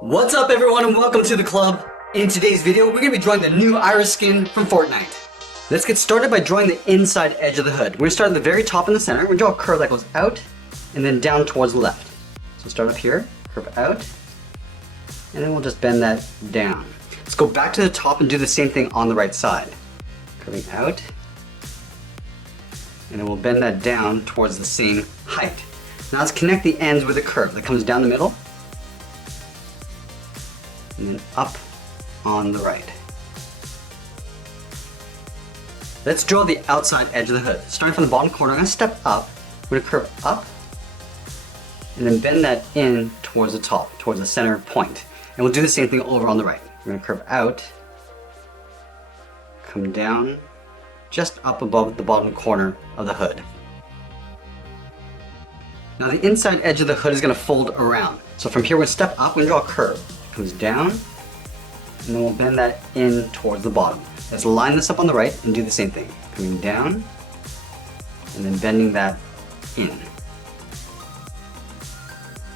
What's up everyone and welcome to the club. In today's video, we're going to be drawing the new iris skin from Fortnite. Let's get started by drawing the inside edge of the hood. We're going to start at the very top in the center. We're going to draw a curve that goes out and then down towards the left. So start up here, curve out, and then we'll just bend that down. Let's go back to the top and do the same thing on the right side. Curving out, and then we'll bend that down towards the same height. Now let's connect the ends with a curve that comes down the middle and then up on the right. Let's draw the outside edge of the hood. Starting from the bottom corner, I'm going to step up. We're going to curve up and then bend that in towards the top, towards the center point. And we'll do the same thing over on the right. We're going to curve out, come down, just up above the bottom corner of the hood. Now the inside edge of the hood is going to fold around. So from here we're going to step up and draw a curve. It comes down, and then we'll bend that in towards the bottom. Let's line this up on the right and do the same thing. Coming down, and then bending that in.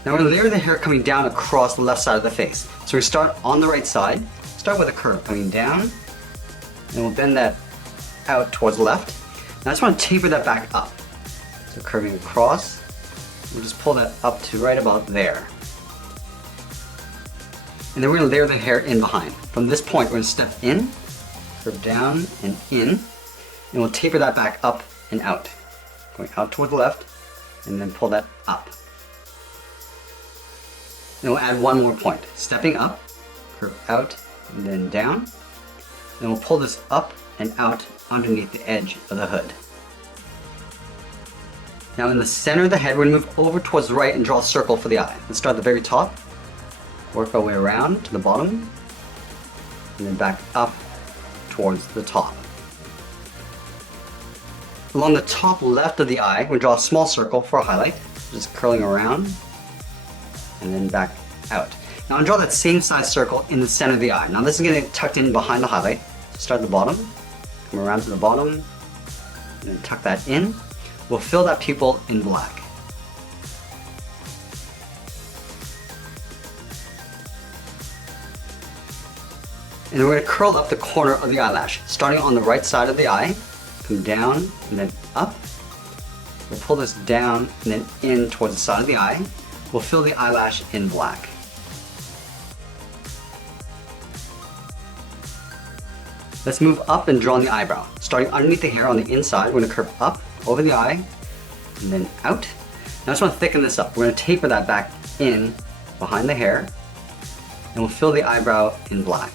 Now we're going to layer the hair coming down across the left side of the face. So we start on the right side, start with a curve coming down, and we'll bend that out towards the left. Now I just want to taper that back up. So curving across, we'll just pull that up to right about there. And then we're going to layer the hair in behind. From this point, we're going to step in, curve down and in, and we'll taper that back up and out. Going out toward the left, and then pull that up. Then we'll add one more point. Stepping up, curve out, and then down. Then we'll pull this up and out underneath the edge of the hood. Now in the center of the head, we're going to move over towards the right and draw a circle for the eye. Let's start at the very top, work our way around to the bottom, and then back up towards the top. Along the top left of the eye, we're going to draw a small circle for a highlight, just curling around, and then back out. Now I'm going to draw that same size circle in the center of the eye. Now this is going to get tucked in behind the highlight. So start at the bottom, come around to the bottom, and then tuck that in. We'll fill that pupil in black. And then we're going to curl up the corner of the eyelash, starting on the right side of the eye, come down and then up. We'll pull this down and then in towards the side of the eye. We'll fill the eyelash in black. Let's move up and draw on the eyebrow. Starting underneath the hair on the inside, we're going to curve up over the eye and then out. Now I just want to thicken this up. We're going to taper that back in behind the hair, and we'll fill the eyebrow in black.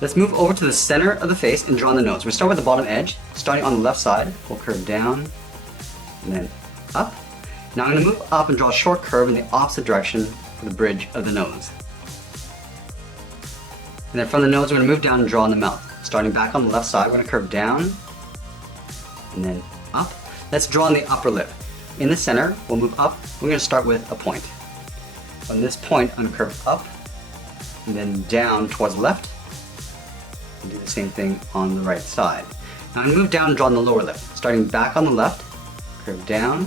Let's move over to the center of the face and draw on the nose. We'll start with the bottom edge. Starting on the left side, we'll curve down and then up. Now I'm going to move up and draw a short curve in the opposite direction for the bridge of the nose. And then from the nose, we're going to move down and draw on the mouth. Starting back on the left side, we're going to curve down and then up. Let's draw on the upper lip. In the center, we'll move up. We're going to start with a point. From this point, I'm going to curve up and then down towards the left. And do the same thing on the right side. Now I'm going to move down and draw on the lower lip. Starting back on the left, curve down,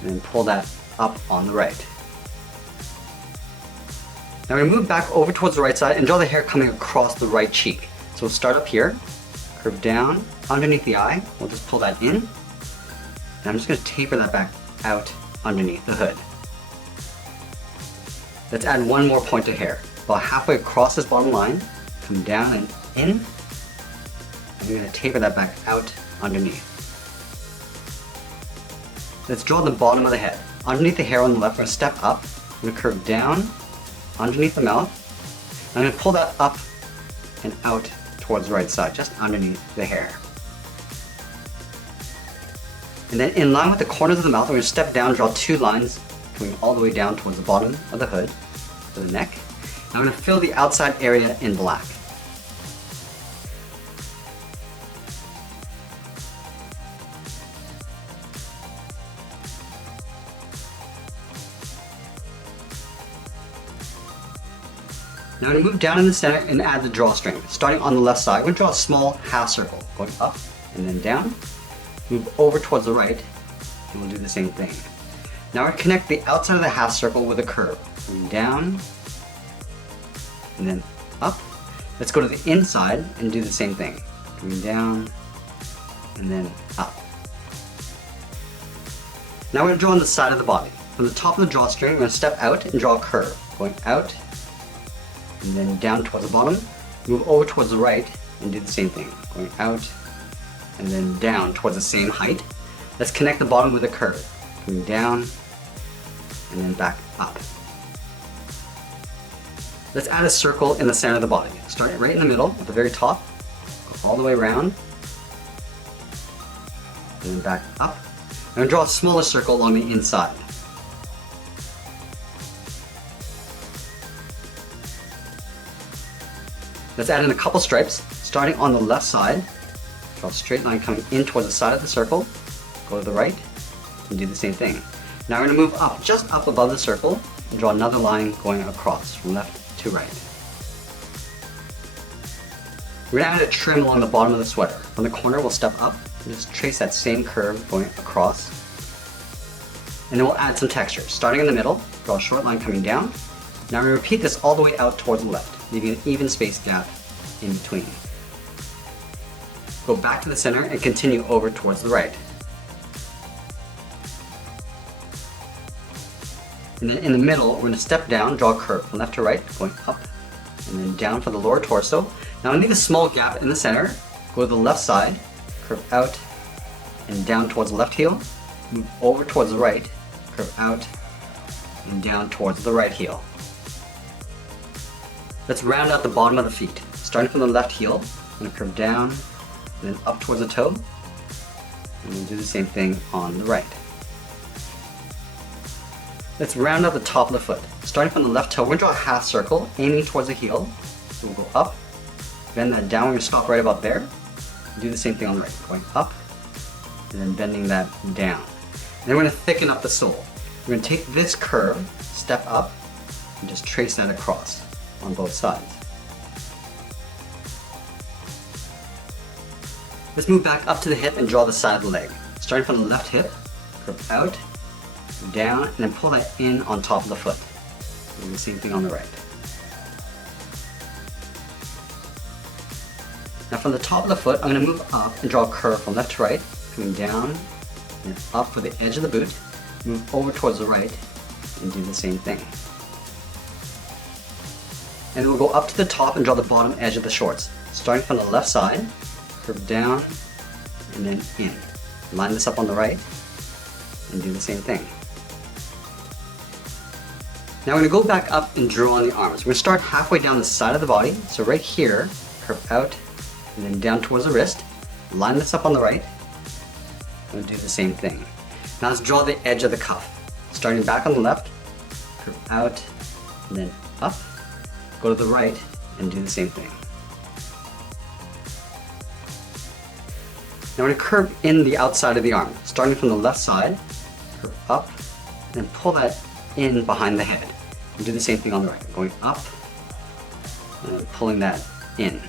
and then pull that up on the right. Now we're going to move back over towards the right side and draw the hair coming across the right cheek. So we'll start up here, curve down, underneath the eye, we'll just pull that in, and I'm just going to taper that back out underneath the hood. Let's add one more point of hair. About halfway across this bottom line, come down and in, and we're going to taper that back out underneath. Let's draw the bottom of the head. Underneath the hair on the left, we're going to step up, we're going to curve down, underneath the mouth. I'm going to pull that up and out towards the right side, just underneath the hair. And then in line with the corners of the mouth, we're going to step down and draw two lines coming all the way down towards the bottom of the hood for the neck. Now I'm going to fill the outside area in black. Now I'm going to move down in the center and add the drawstring. Starting on the left side, we're going to draw a small half circle, going up and then down. Move over towards the right and we'll do the same thing. Now we're going to connect the outside of the half circle with a curve. Going down, and then up. Let's go to the inside and do the same thing. Going down, and then up. Now we're going to draw on the side of the body. From the top of the drawstring, we're going to step out and draw a curve. Going out, and then down towards the bottom. Move over towards the right, and do the same thing. Going out, and then down towards the same height. Let's connect the bottom with a curve. Going down, and then back up. Let's add a circle in the center of the body. Start right in the middle, at the very top. Go all the way around, and then back up. I'm going to draw a smaller circle along the inside. Let's add in a couple stripes, starting on the left side. Draw a straight line coming in towards the side of the circle. Go to the right, and do the same thing. Now we're going to move up, just up above the circle, and draw another line going across from left to right. We're going to add a trim along the bottom of the sweater. From the corner, we'll step up and just trace that same curve going across. And then we'll add some texture. Starting in the middle, draw a short line coming down. Now we're going to repeat this all the way out towards the left, leaving an even spaced gap in between. Go back to the center and continue over towards the right. And then in the middle, we're going to step down, draw a curve from left to right, going up, and then down for the lower torso. Now I need a small gap in the center. Go to the left side, curve out, and down towards the left heel. Move over towards the right, curve out, and down towards the right heel. Let's round out the bottom of the feet. Starting from the left heel, I'm going to curve down, and then up towards the toe, and we'll do the same thing on the right. Let's round out the top of the foot. Starting from the left toe, we're going to draw a half circle, aiming towards the heel. So we'll go up, bend that down, we're going to stop right about there. Do the same thing on the right, going up, and then bending that down. And then we're going to thicken up the sole. We're going to take this curve, step up, and just trace that across on both sides. Let's move back up to the hip and draw the side of the leg. Starting from the left hip, curve out, down, and then pull that in on top of the foot. Do the same thing on the right. Now from the top of the foot, I'm going to move up and draw a curve from left to right, coming down and up for the edge of the boot, move over towards the right, and do the same thing. And then we'll go up to the top and draw the bottom edge of the shorts. Starting from the left side, curve down, and then in. Line this up on the right, and do the same thing. Now we're going to go back up and draw on the arms. We're going to start halfway down the side of the body. So right here, curve out, and then down towards the wrist. Line this up on the right, and do the same thing. Now let's draw the edge of the cuff. Starting back on the left, curve out, and then up. Go to the right, and do the same thing. Now we're going to curve in the outside of the arm. Starting from the left side, curve up, and then pull that in behind the head. And do the same thing on the right, going up, and then pulling that in.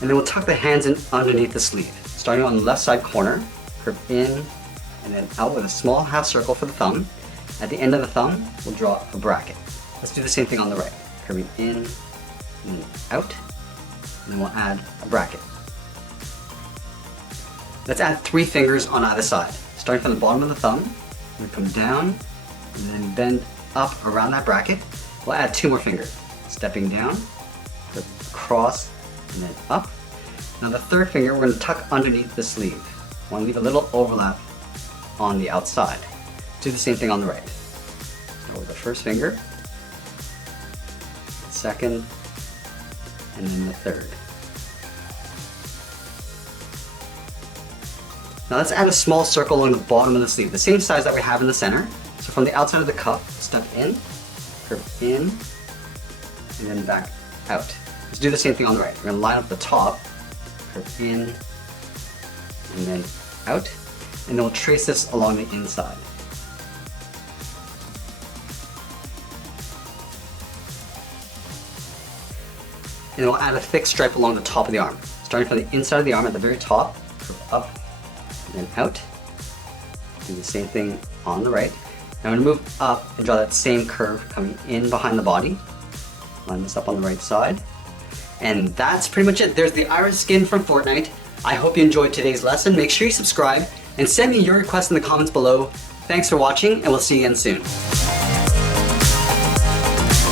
And then we'll tuck the hands in underneath the sleeve. Starting on the left side corner, curve in, and then out with a small half circle for the thumb. At the end of the thumb, we'll draw a bracket. Let's do the same thing on the right, curving in, and then out, and then we'll add a bracket. Let's add 3 fingers on either side. Starting from the bottom of the thumb, we'll come down, and then bend up around that bracket. We'll add 2 more fingers. Stepping down, across, and then up. Now the third finger, we're going to tuck underneath the sleeve. We want to leave a little overlap on the outside. Do the same thing on the right. Start with the first finger, the second, and then the third. Now let's add a small circle along the bottom of the sleeve, the same size that we have in the center. So from the outside of the cuff, step in, curve in, and then back out. Let's do the same thing on the right. We're going to line up the top, curve in, and then out, and then we'll trace this along the inside. And we'll add a thick stripe along the top of the arm. Starting from the inside of the arm at the very top, curve up, and then out. Do the same thing on the right. Now I'm gonna move up and draw that same curve coming in behind the body. Line this up on the right side. And that's pretty much it. There's the iris skin from Fortnite. I hope you enjoyed today's lesson. Make sure you subscribe and send me your requests in the comments below. Thanks for watching, and we'll see you again soon.